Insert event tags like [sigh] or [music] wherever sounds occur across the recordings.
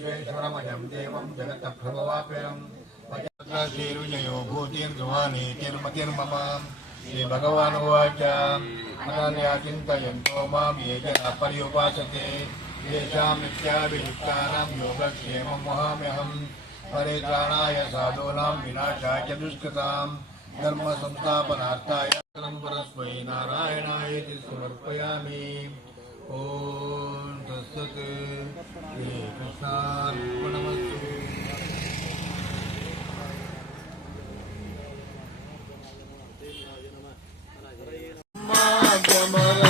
विश्वेश्वरमयं देवं जगतप्रभवाप्ययम् श्रीरुजयो भूतिर्ध्रुवानीतिर्मतिर्मम श्रीभगवानुवाच अनन्या चिन्तयन्तो माँ ये जना परस्मै नारायणायति समर्पयामि ॐ तस्सत् कृष्णार्पणमस्तु Mama, mama.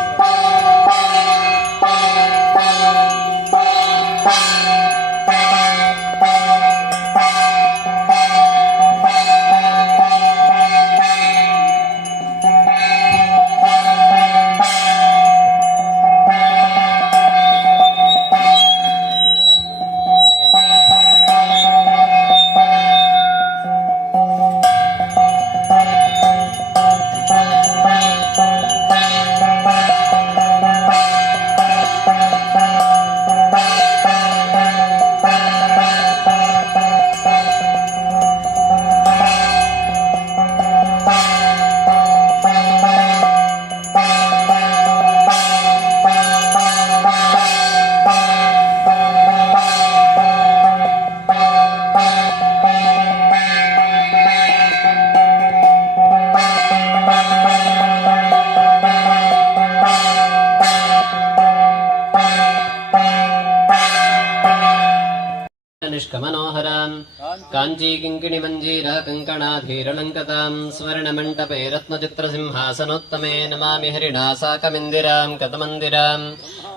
कङ्कणाधीरलङ्कताम् स्वर्णमण्टपे रत्नचित्रसिंहासनोत्तमे नमामि हरिणा साकमिन्दिराम् कतमन्दिराम्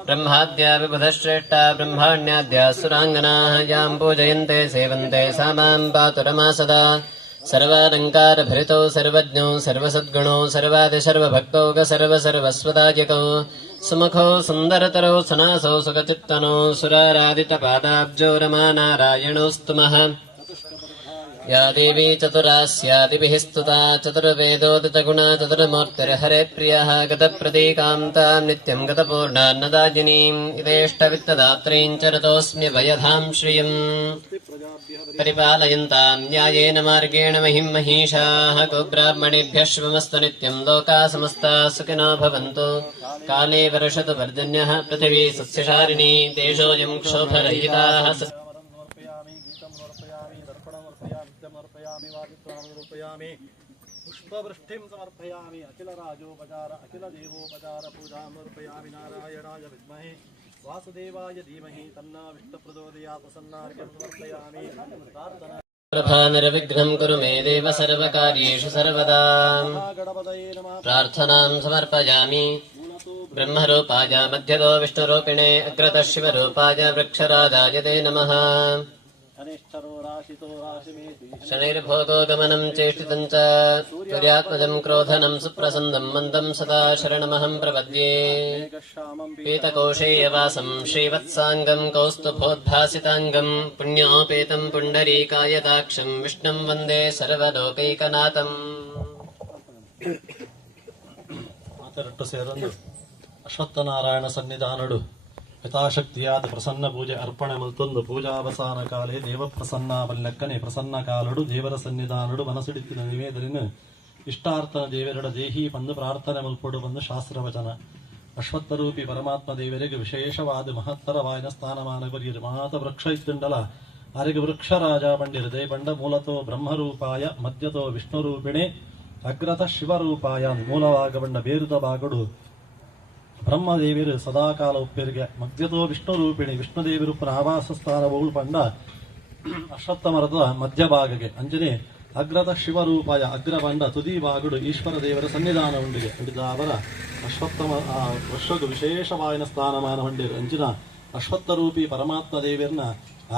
ब्रह्माद्या विबुधश्रेष्ठा ब्रह्माण्याद्या सुराङ्गनाः याम् पूजयन्ते सेवन्ते सा माम् पातु रमा सदा सर्वालङ्कारभरितौ सर्वज्ञौ सर्वसद्गुणौ सर्वादिसर्वभक्तौ ग सर्वसर्वस्वदायकौ सुमुखौ सुन्दरतरौ सुनासौ सुखचित्तनौ सुरारादितपादाब्जो रमा नारायणोऽस्तुमः या देवी चतुरा स्यादिभिः स्तुता चतुर्वेदोदितगुणा चतुर्मूर्तिर्हरे प्रियः गतप्रतीकान्ताम् नित्यम् गतपूर्णान्नदाजिनीम् इदेष्टवित्तदात्रीम् चरतोऽस्मि वयधाम् श्रियम्। परिपालयन्ताम् न्यायेन मार्गेण महिम् महिषाः गोब्राह्मणेभ्यः शुभमस्तु नित्यम् लोकाः समस्ताः सुखिनो भवन्तु। काले वर्षतु पर्जन्यः पृथिवी सस्यशालिनी तेषोऽयम् क्षोभरहिताः स- समर्पयामि गीतं समर्पयामि दर्पणं समर्पयामि नित्यं समर्पयामि पुष्पवृष्टिं समर्पयामि। अखिलराजोपचार अखिलदेवोपचार पूजां समर्पयामि। नारायणाय विद्महे। वासुदेवाय धीमहि। तन्ना विष्णुप्रचोदयात् प्रसन्नार्घ्यं समर्पयामि। प्रार्थना प्रभानिर्विघ्नम् कुरु मे देव सर्वकार्येषु सर्वदा। प्रार्थनाम् समर्पयामि। ब्रह्मरूपाय मध्यतो विष्णुरूपिणे अग्रतः शिवरूपाय वृक्षराजाय ते नमः शनैर्भोगो गमनम् चेष्टितम् च तुर्यात्मजम् क्रोधनम् सुप्रसन्दम् मन्दम् सदा शरणमहम् प्रपद्ये पीतकोशेयवासम् श्रीवत्साङ्गम् कौस्तुभोद्भासिताङ्गम् पुण्योपेतम् पुण्डरीकायताक्षम् विष्णुम् वन्दे सर्वलोकैकनाथम् అశ్వత్థనారాయణ సన్నిధానుడు ಯಥಾಶಕ್ತಿಯಾದ ಪ್ರಸನ್ನ ಪೂಜೆ ಅರ್ಪಣೆ ಮಲ್ತೊಂದು ಪೂಜಾವಸಾನ ಕಾಲೇ ದೇವ ಪ್ರಸನ್ನ ಬಲ್ಲಕ್ಕನೆ ಪ್ರಸನ್ನ ಕಾಲಡು ದೇವರ ಸನ್ನಿಧಾನಡು ಮನಸ್ಸಿಡಿತ್ತಿನ ನಿವೇದರಿನ ಇಷ್ಟಾರ್ಥನ ದೇವರಡ ದೇಹಿ ಬಂದು ಪ್ರಾರ್ಥನೆ ಮಲ್ಪಡು ಬಂದು ಶಾಸ್ತ್ರವಚನ. ಅಶ್ವತ್ಥರೂಪಿ ಪರಮಾತ್ಮ ದೇವರಿಗೆ ವಿಶೇಷವಾದ ಮಹತ್ತರವಾದ ಸ್ಥಾನಮಾನ ಕೊರಿಯರು. ಮಾತ ವೃಕ್ಷ ಇತ್ತುಂಡಲ ಅರಿಗೆ ವೃಕ್ಷರಾಜ ಬಂಡಿರದೆ ಬಂಡ ಮೂಲತೋ ಬ್ರಹ್ಮರೂಪಾಯ, ಮಧ್ಯತೋ ವಿಷ್ಣುರೂಪಿಣೆ, ಅಗ್ರತ ಶಿವರೂಪಾಯ ಮೂಲವಾಗಬಂಡ ಬೇರುದ ಬಾಗಡು ಬ್ರಹ್ಮದೇವಿರು ಸದಾಕಾಲ ಉಪ್ಪೆರಿಗೆ. ಮಧ್ಯದೋ ವಿಷ್ಣು ರೂಪಿಣಿ ವಿಷ್ಣುದೇವಿರು ಆವಾಸ ಸ್ಥಾನ ಪಂಡ ಅಶ್ವತ್ಥ ಮರದ ಮಧ್ಯಭಾಗಗೆ. ಅಂಜನೆ ಅಗ್ರದ ಶಿವರೂಪಾಯ ಅಗ್ರಬಂಡ ತುದಿಬಾಗುಡು ಈಶ್ವರ ದೇವರ ಸನ್ನಿಧಾನ ಉಂಡಿಗೆ. ಹಿಡಿದ ಅವರ ಅಶ್ವತ್ಥಮ ವರ್ಷದ ವಿಶೇಷವಾಯಿನ ಸ್ಥಾನಮಾನ ಅಂಜನ ಅಶ್ವತ್ಥ ರೂಪಿ ಪರಮಾತ್ಮ ದೇವರನ್ನ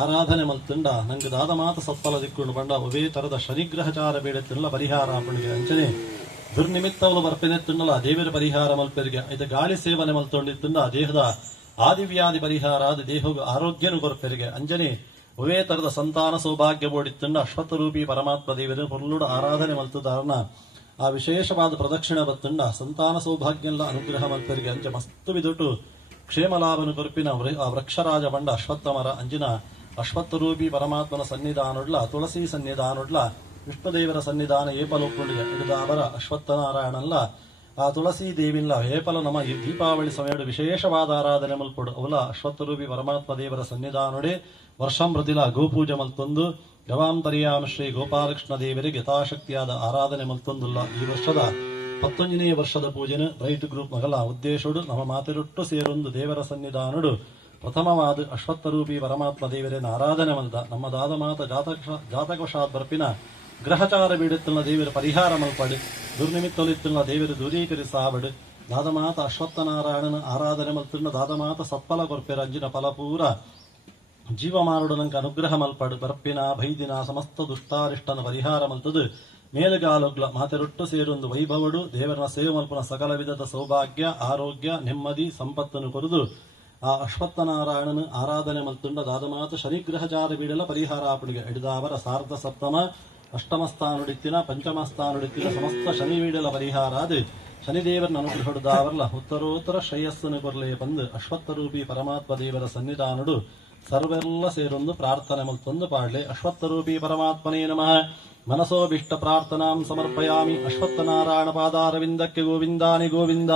ಆರಾಧನೆ ಮಲ್ತಂಡ, ನಂಗೆ ದಾದ ಮಾತ ಸತ್ಪಲ ದಿಕ್ಕುಂಡು ಬಂಡ ಒವೇ ತರದ ಶನಿಗ್ರಹಚಾರ ಬೇಡತ್ತಿಲ್ಲ ಪರಿಹಾರ ಪುಣಿಗೆ ಅಂಚನೆ ದುರ್ನಿಮಿತ್ತವಲು ಬರ್ಪೆನೆ ತಿನ್ನಲ ದೇವರ ಪರಿಹಾರ ಮಲ್ಪೆರಿಗೆ. ಐತ ಗಾಳಿ ಸೇವನೆ ಮಲ್ತೊಂಡಿತ್ತುಂಡ ದೇಹದ ಆದಿವ್ಯಾಧಿ ಪರಿಹಾರ ಆದ ದೇಹವು ಆರೋಗ್ಯನು ಕೊರ್ಪೆರಿಗೆ ಅಂಜನೆ ಒವೇ ತರದ ಸಂತಾನ ಸೌಭಾಗ್ಯ ಅಶ್ವತ್ಥ ಅಶ್ವತ್ಥರೂಪಿ ಪರಮಾತ್ಮ ದೇವರು ಪುರ್ಲುಡ ಆರಾಧನೆ ಮಲ್ತುದಾರನ. ಆ ವಿಶೇಷವಾದ ಪ್ರದಕ್ಷಿಣ ಬತ್ತುಂಡ ಸಂತಾನ ಸೌಭಾಗ್ಯ ಅನುಗ್ರಹ ಮಲ್ಪೆರಿಗೆ. ಅಂಜೆ ಮಸ್ತು ಬಿದುಟು ಕ್ಷೇಮಲಾಭನು ಕೊರ್ಪಿನ ಆ ವೃಕ್ಷರಾಜ ಬಂಡ ಅಶ್ವತ್ಥಮರ. ಅಂಜಿನ, ಅಶ್ವತ್ಥರೂಪಿ ಪರಮಾತ್ಮನ ಸನ್ನಿಧಾನುಡ್ಲ, ತುಳಸಿ ಸನ್ನಿಧಾನೊಡ್ಲ ವಿಷ್ಣುದೇವರ ಸನ್ನಿಧಾನ ಏಪಲೊಪ್ಪುಂಡಿಗೆ ಹಿಡಿದ ಅವರ ಅಶ್ವತ್ಥನಾರಾಯಣಲ್ಲ, ಆ ತುಳಸಿ ದೇವಿಲ್ಲ ಏಪಲ ನಮ ಈ ದೀಪಾವಳಿ ಸಮಯಡು ವಿಶೇಷವಾದ ಆರಾಧನೆ ಮಲ್ಪಡು ಅವಲ ಅಶ್ವತ್ಥರೂಪಿ ಪರಮಾತ್ಮ ದೇವರ ಸನ್ನಿಧಾನೊಡೆ ವರ್ಷಮೃತಿಲ ಗೋಪೂಜೆ ಮಲ್ತೊಂದು ಗವಾಂತರ್ಯಾಮ ಶ್ರೀ ಗೋಪಾಲಕೃಷ್ಣ ದೇವರಿಗೆ ಯಥಾಶಕ್ತಿಯಾದ ಆರಾಧನೆ ಮಲ್ತೊಂದುಲ್ಲ ಈ ವರ್ಷದ ಹತ್ತೊಂದನೇ ವರ್ಷದ ಪೂಜೆನ ಬ್ರೈಟ್ ಗ್ರೂಪ್ ಮಗಲ ಉದ್ದೇಶುಡು, ನಮ್ಮ ಮಾತಿರೊಟ್ಟು ಸೇರೊಂದು ದೇವರ ಸನ್ನಿಧಾನುಡು. ಪ್ರಥಮವಾದ ಅಶ್ವತ್ಥರೂಪಿ ಪರಮಾತ್ಮ ದೇವರೇನ ಆರಾಧನೆ ಮಲ್ದ. ನಮ್ಮ ದಾದ ಮಾತ ಜಾತಕ ಜಾತಕವಶಾತ್ ಬರ್ಪಿನ ಗ್ರಹಚಾರ వీడెత్తున్న ದೇವರ ಪರಿಹಾರ ಮಲ್ಪಡು ದುರ್ನಿಮಿತ್ತಲಿತ್ತಿನ ದೇವರ దాదమాత ದಾದ ಮಾತ ಅಶ್ವತ್ಥನಾರಾಯಣನ ಆರಾಧನೆ ಮಲ್ತಿನ రంజిన ಫಲಪೂರ ಜೀವಮಾರುಡನಂಕ ಅನುಗ್ರಹ ಮಲ್ಪಡು, ಬರ್ಪಿನ ಭೈದಿನ ಸಮಸ್ತ ದುಷ್ಟಾರಿಷ್ಟನ ಪರಿಹಾರ ಮಲ್ತದು. ಮೇಲುಗಾಲೊಗ್ಲ ಮಾತೆರೊಟ್ಟು ಸೇರೊಂದು ವೈಭವಡು, ದೇವರನ ಸೇವೆ ಮಲ್ಪನ ಸಕಲ ವಿಧದ ಸೌಭಾಗ್ಯ, ಆರೋಗ್ಯ, ನೆಮ್ಮದಿ, ಸಂಪತ್ತನ್ನು ಕೊರದು. ಆ ಅಶ್ವತ್ಥನಾರಾಯಣನು ಆರಾಧನೆ ಮಲ್ತುಂಡ ದಾದಮಾತ ಶನಿಗ್ರಹಚಾರ ಬೀಡಲ ಪರಿಹಾರ ಆಪಣಿಗೆ ಹಿಡಿದಾವರ ಸಾರ್ಧ ಸಪ್ತಮ ಅಷ್ಟಮ ಪಂಚಮಸ್ಥಾನುಡಿತ್ತಿನ ಪಂಚಮ ಸ್ಥಾನುಡಿತ್ತಿನ ಸಮಸ್ತ ಶನಿ ಬೀಡಲ ಪರಿಹಾರ ಅದು ಶನಿದೇವರನ ಅನುಗ್ರಹ ಹೊಡೆದಾವರ್ಲ ಉತ್ತರೋತ್ತರ ಶ್ರೇಯಸ್ಸನ್ನು ಬರಲೇ ಬಂದು ಅಶ್ವತ್ಥರೂಪಿ ಪರಮಾತ್ಮ ದೇವರ ಸನ್ನಿಧಾನುಡು ಸರ್ವೆಲ್ಲ ಸೇರೊಂದು ಪ್ರಾರ್ಥನೆ ಮತ್ತೊಂದು ಪಾಡ್ಲೆ ಅಶ್ವತ್ಥರೂಪಿ ಪರಮಾತ್ಮನೇ ನಮಃ. ಮನಸೋಭಿಷ್ಟ ಪ್ರಾರ್ಥನಾಂ ಸಮರ್ಪಯಾಮಿ ಅಶ್ವತ್ಥನಾರಾಯಣ ಪಾದಾರವಿಂದಕ್ಕೆ ಗೋವಿಂದಾನಿ ಗೋವಿಂದ.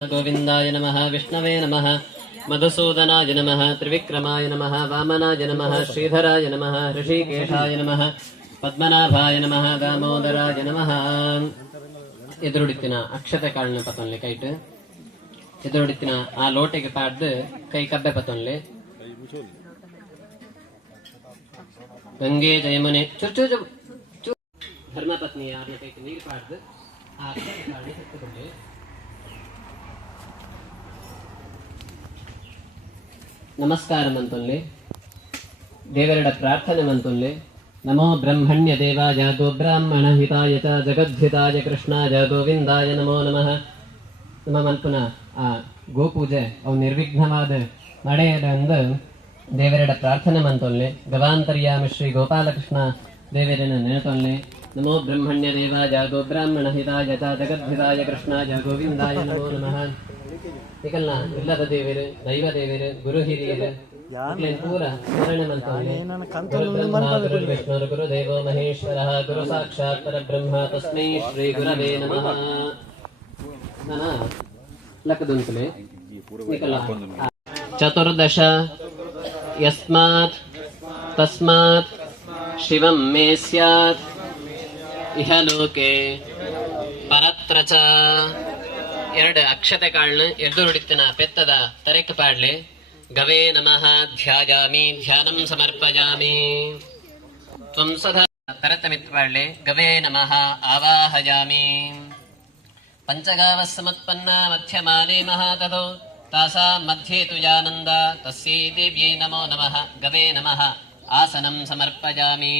गोविन्दाय नमः विष्णवे नमः मधुसूदनाय नमः त्रिविक्रमाय नमः वामनाय नमः श्रीधराय नमः ऋषिकेशाय नमः ಪದ್ಮನಾಭಾಯ ನಮಃ ದಾಮೋದರಾಯ ನಮಃ ಎದುರುಡಿತ್ತಿನ ಅಕ್ಷತೆ ಕಾಳನ್ನ ಪತ್ತೊನ್ಲೆ ಕೈಟ್ ಎದುರುಡಿತ್ತಿನ ಆ ಲೋಟೆಗೆ ಪಾಡ್ದು ಕೈ ಕಬ್ಬೆ ಪತ್ತೊನ್ಲೆ ಗಂಗೆ ಜಯಮನೆ ಚುರ್ ಚುರ್ ಚುರ್ ಚುರ್ ಧರ್ಮಪತ್ನಿ ಯಾರನ್ನ ಕೈಟ್ ನೀರು ಪಾಡ್ದು ಆ ಅಕ್ಷತೆ ಕಾಳನ್ನ ನಮಸ್ಕಾರಂ ಅಂತೊನ್ಲೆ ದೇವರಡ ಪ್ರಾರ್ಥನೆ ಮಂತೊನ್ಲೆ ನಮೋ ಬ್ರಹ್ಮಣ್ಯ ದೇವಾಯ ಗೋ ಬ್ರಾಹ್ಮಣ ಹಿತಾಯ ಚ ಜಗದ್ಧಿತಾಯ ಕೃಷ್ಣಾಯ ಗೋವಿಂದಾಯ ನಮೋ ನಮಃ. ನಮ್ಮ ಮಂತುನ ಆ ಗೋಪೂಜೆ ಅವು ನಿರ್ವಿಘ್ನವಾದ ನಡೆಯದ ಅಂದು ದೇವರಡ ಪ್ರಾರ್ಥನೆ ಮಂತೊನ್ಲೆ ಗವಾಂತರ್ಯಾಮ ಶ್ರೀ ಗೋಪಾಲಕೃಷ್ಣ ದೇವರನ್ನ ನೆನತೊನ್ಲೆ ನಮೋ ಬ್ರಹ್ಮಣ್ಯ ದೇವಾಯ ಗೋ ಬ್ರಾಹ್ಮಣ ಹಿತಾಯ ಚ ಜಗದ್ಧಿತಾಯ ಕೃಷ್ಣಾಯ ಗೋವಿಂದಾಯ ನಮೋ ನಮಃ ಈಗಲ್ಲ ಇಲ್ಲದ ದೇವರು ದೈವ ದೇವರು ಗುರು ಹಿರಿಯರು ಪೂರ ಸ್ಮರಣೆ ಮಂತವ್ರೆ. ಗುರು ದೇವೋ ಮಹೇಶ್ವರ ಗುರು ಸಾಕ್ಷಾತ್ ಪರಬ್ರಹ್ಮ ತಸ್ಮೈ ಶ್ರೀ ಗುರವೇ ನಮಃ ನಾನ ಲಕ್ಕದುಂತಲೆ ಚತುರ್ದಶ ಯಸ್ಮಾತ್ ತಸ್ಮಾತ್ ಶಿವಂ ಮೇ ಸ್ಯಾತ್ ಇಹ ಲೋಕೆ ಪರತ್ರ ಎರಡು ಅಕ್ಷತೆಗಳನ್ನ ಎದುರುಡಿತ್ತಿನ ಪೆತ್ತದ ತರೆಕ್ ಪಾಡ್ಲೆ. ಗವೇ ನಮಃ ಧ್ಯಾಯಾಮಿ ಧ್ಯಾನಂ ಸಮರ್ಪಯಾಮಿ ತ್ವಂ ಸದಾ ತರತಮಿತ್ ಪಾಡ್ಲೆ, ಗವೇ ನಮಃ ಆವಾಹಯಾಮಿ ಪಂಚಗಾವ ಸಮತ್ಪನ್ನ ಮಧ್ಯಮಾನೇ ಮಹಾತದೋ ತಾಸಾ ಮಧ್ಯೆ ತು ಯಾನಂದ ತಸ್ಯೈ ದೇವ್ಯೈ ನಮೋ ನಮಃ, ಗವೇ ನಮಃ, ಆಸನಂ ಸಮರ್ಪಯಾಮಿ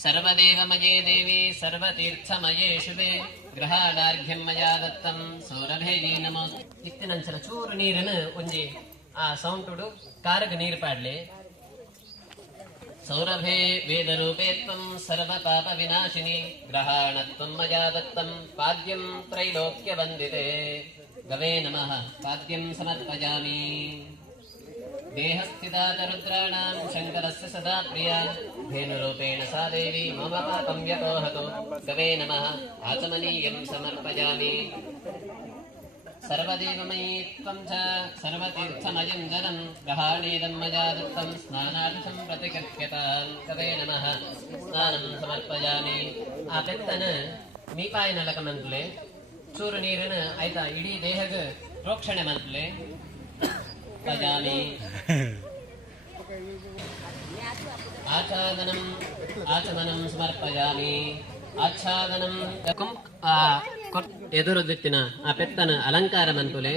ಸರ್ವದೇವಮಯೇ ದೇವಿ ಸರ್ವತೀರ್ಥಮಯೇ ಶುಭೇ ಗ್ರಹಾಡಾರ್ಘ್ಯಂ ಮಯಾ ದತ್ತಂ ಸೌರಭೇಯೇ ನಮೋ. ಇತ್ತಿನಂಚನ ಚೂರು ನೀರನ್ನು ಒಂಜಿ ಆ ಸೌಂಟುಡು ಕಾರಗ ನೀರು ಪಾಡ್ಲೆ. ಸೌರಭೇ ವೇದರೂಪೇ ತ್ವಂ ಸರ್ವಪಾಪ ವಿನಾಶಿನಿ ಗ್ರಹಾಣತ್ವಂ ಮಯಾ ದತ್ತಂ, ಪಾದ್ಯಂ ತ್ರೈಲೋಕ್ಯ ವಂದಿತೆ ಗವೇ ನಮಃ, ಪಾದ್ಯಂ ಸಮರ್ಪಯಾಮಿ ದೇಹಸ್ಥಿತಾ ರುದ್ರಾಣಾಂ ಶಂಕರಸ್ಯ ಸದಾ ಪ್ರಿಯ ಧೇನುರೂಪೇಣ ಸಾ ದೇವಿ ಮಮ ಪಾಪಂ ವ್ಯಪೋಹತು ಗವೇ ನಮಃ ಆಚಮನೀಯಂ ಸಮರ್ಪಯಾಮಿ ಸರ್ವದೇವಮಯೀ ತ್ವಂ ಚ ಸರ್ವತೀರ್ಥಮಯಂ ಜಲಂ ಗ್ರಹಾಣೀದಂ ಮಯಾ ದತ್ತಂ ಸ್ನಾನಾರ್ಥಂ ಪ್ರತಿಗತ್ಯತಾಂ ಗವೇ ನಮಃ ಸ್ನಾನಂ ಸಮರ್ಪಯಾಮಿ ಆ ಪೆತ್ತನ ಮೀಪಾಯಿನ ಲಕಮಂತ್ಲೆ ಚೂರು ನೀರಿನ ಆಯ್ತಾ ಇಡೀ ದೇಹಗ प्रोक्षणे मन्त्रे భజామి ఆచ్ఛాదనం ఆ పెత్తన అలంకారం అంతులే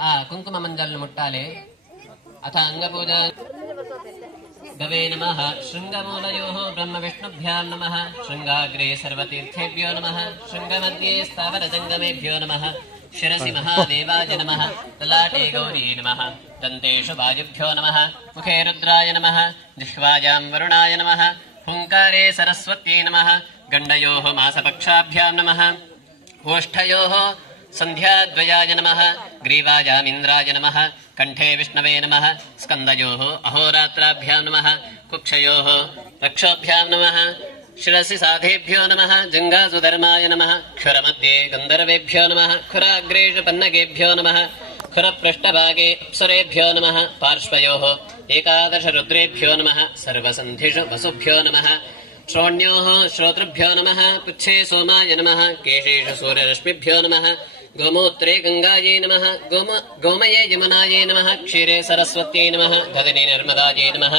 ఆ కుంకుమ మంజల్ని ముట్టాలే. అథ అంగపూజ. గవే నమ. శృంగమూలయో బ్రహ్మ విష్ణుభ్యాం నమ. శృంగాగ్రే సర్వతీర్థేభ్యో నమ. శృంగమధ్యే స్థావర జంగమేభ్యో నమ. शिरसि महादेवाय नमः। ललाटे गौरी नमः। दन्तेषु वायुभ्यो नमः। मुखे रुद्राय नमः। जिह्वायां वरुणाय नमः। हुङ्कारे सरस्वत्यै नमः। गण्डयोः मासपक्षाभ्यां नमः। ओष्ठयोः सन्ध्याद्वयाय नमः। ग्रीवायामिन्द्राय नमः। कण्ठे विष्णवे नमः। स्कन्दयोः अहोरात्राभ्यां नमः। कुक्षयोः रक्षोभ्यां नमः। शिरसि साधेभ्यो नमः, जङ्गासुधर्माय नमः, क्षुरमध्ये गन्धर्वेभ्यो नमः खुराग्रेषु पन्नगेभ्यो नमः, खुरपृष्ठभागे नमः, पार्श्वयोः एकादशरुद्रेभ्यो नमः, सर्वसन्धिषु वसुभ्यो नमः, श्रोण्योः श्रोतृभ्यो नमः, पुच्छे सोमाय नमः, केशेषु सूर्यरश्मिभ्यो नमः, गोमूत्रे गङ्गायै नमः, गोम, गोमये यमुनायै नमः, क्षीरे सरस्वत्यै नमः, गगने नर्मदायै नमः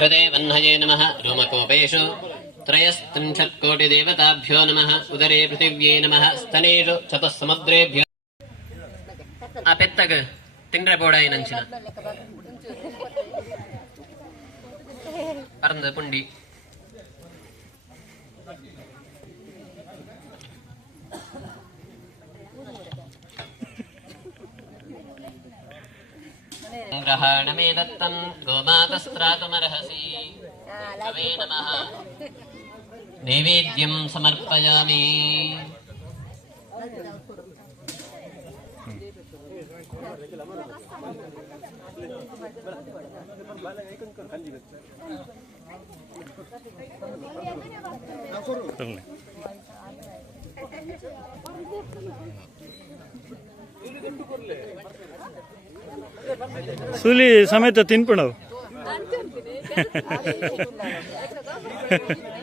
हृदे वह्नये नमः, रोमकोपेषु त्रयस्त्रिंशत्कोटिदेवताभ्यो नमः उदरे पृथिव्यै नमः स्तनेषु चतुस्समुद्रेभ्यो ఆ పెత్తగ తిండ్రబోడాయి నంచిన పరంద పుండి ग्रहाणमे दत्तं गोमातस्त्रातुमर्हसि कवे नमः ನೈವೇದ್ಯಂ ಸಮರ್ಪಯಾಮಿ ಸುಲಿ ಸಮೇತ ತಿನ್ಬಿಡವು [laughs]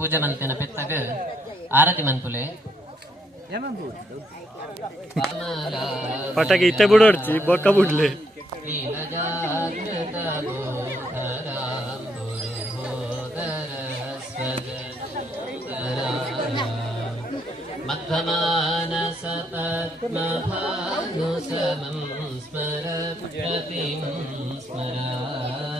ಪೂಜೆ ಮಂತಿನ ಪೆತ್ತಗ ಆರತಿ ಮಂತುಲೆ ಪಟಾಕಿ ಇತ್ತೆ ಬಿಡೋಡ್ತಿ ಬೊಕ್ಕ ಬಿಡ್ಲಿ मध्वमानसपद्मभानुसमं स्मर प्रतिं स्मर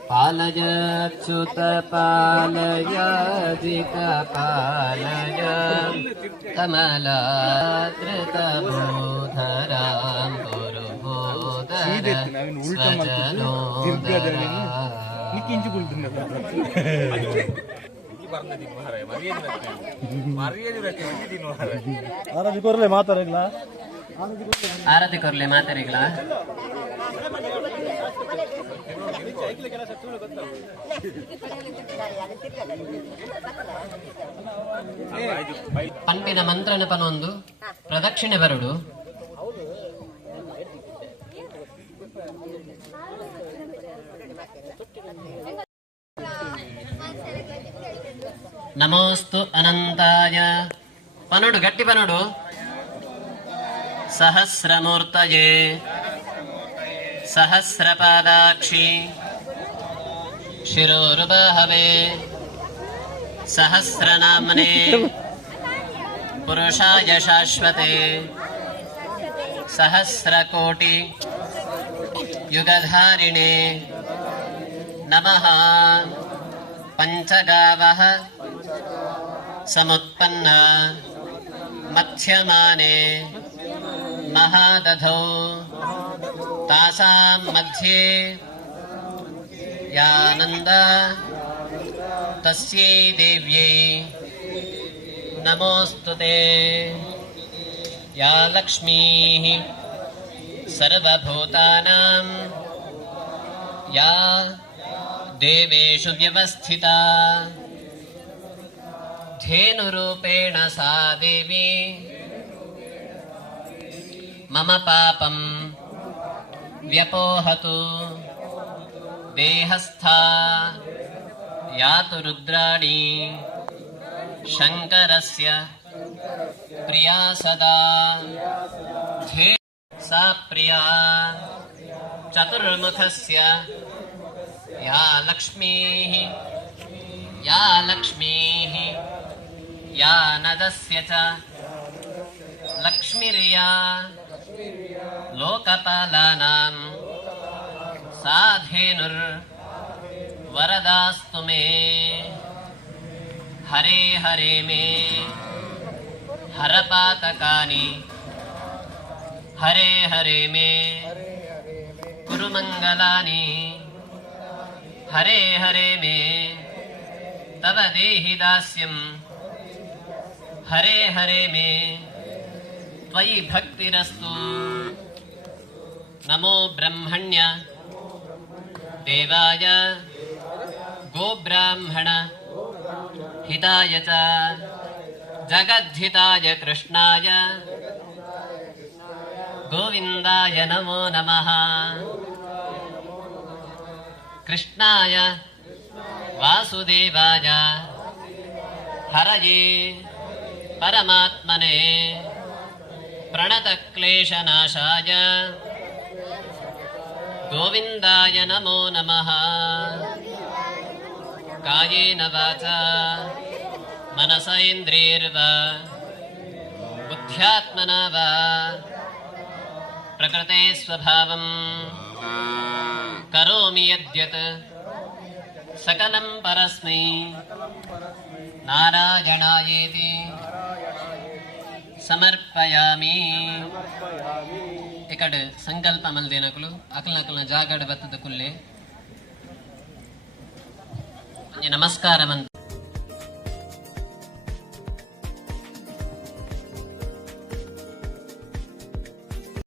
पालयच्युत पालयादिकपालय कमलादृतबोधरां गुरुबोधर स्वजनोदरा ಆರಾಧಿ ಕೊರ್ಲೆ ಮಾತಾಡಲ್ಲ ಆರತಿ ಕೊರ್ಲೆ ಮಾತಾರಿಗಳ పంపిన మంత్రణ పనొందు. ప్రదక్షిణ వరుడు నమోస్తు అనంతాయ. పనుడు గట్టి పనుడు? సహస్రమూర్తయే. సహస్రపాదాక్షి. शिरोरुबाहवे सहस्रनाम्ने पुरुषाय शाश्वते सहस्रकोटि युगधारिणे नमः पञ्चगावः समुत्पन्ना मध्यमाने महादधौ तासां मध्ये యానంద తస్యై దేవ్యై నమోస్తు యా లక్ష్మీ సర్వభూతానాం యా దేవేషు వ్యవస్థిత ధేనురూపేణ సా దేవి మమ పాపం వ్యపోహతు దేహస్థా యాతు రుద్రాణి శంకరస్య ప్రియా సదా ధే సా ప్రియా చతుర్ముఖస్య యా లక్ష్మీ యా లక్ష్మీ యా నదస్య చ లక్ష్మిర్యా లోకపాలానాం लोकपालानां सा धेनुर्वरदास्तु मे। हरे हरे मे। हरपातकानि। हरे हरे मे। कुरु मङ्गलानि हरे हरे मे। तव देहि दास्यम्। हरे हरे मे। त्वयि भक्तिरस्तु। नमो ब्रह्मण्य देवाय गोब्राह्मण हिताय च जगद्धिताय कृष्णाय गोविन्दाय नमो नमः कृष्णाय वासुदेवाय हरये परमात्मने प्रणतक्लेशनाशाय గోవిందాయ నమో నమ. కాయేన వాచ. మనసైంద్రియర్వ బుద్ధ్యాత్మన వా. ప్రకృతే స్వభావం. కరోమి యద్యత్. సకలం పరస్మై. నారాయణాయేతి. సమర్పయామి. එකඩ සංකල්ප අමල් දෙනකුළු අකල අකලන ජාගඩ බත්තද කුල්ලේ නමස්කාරමන්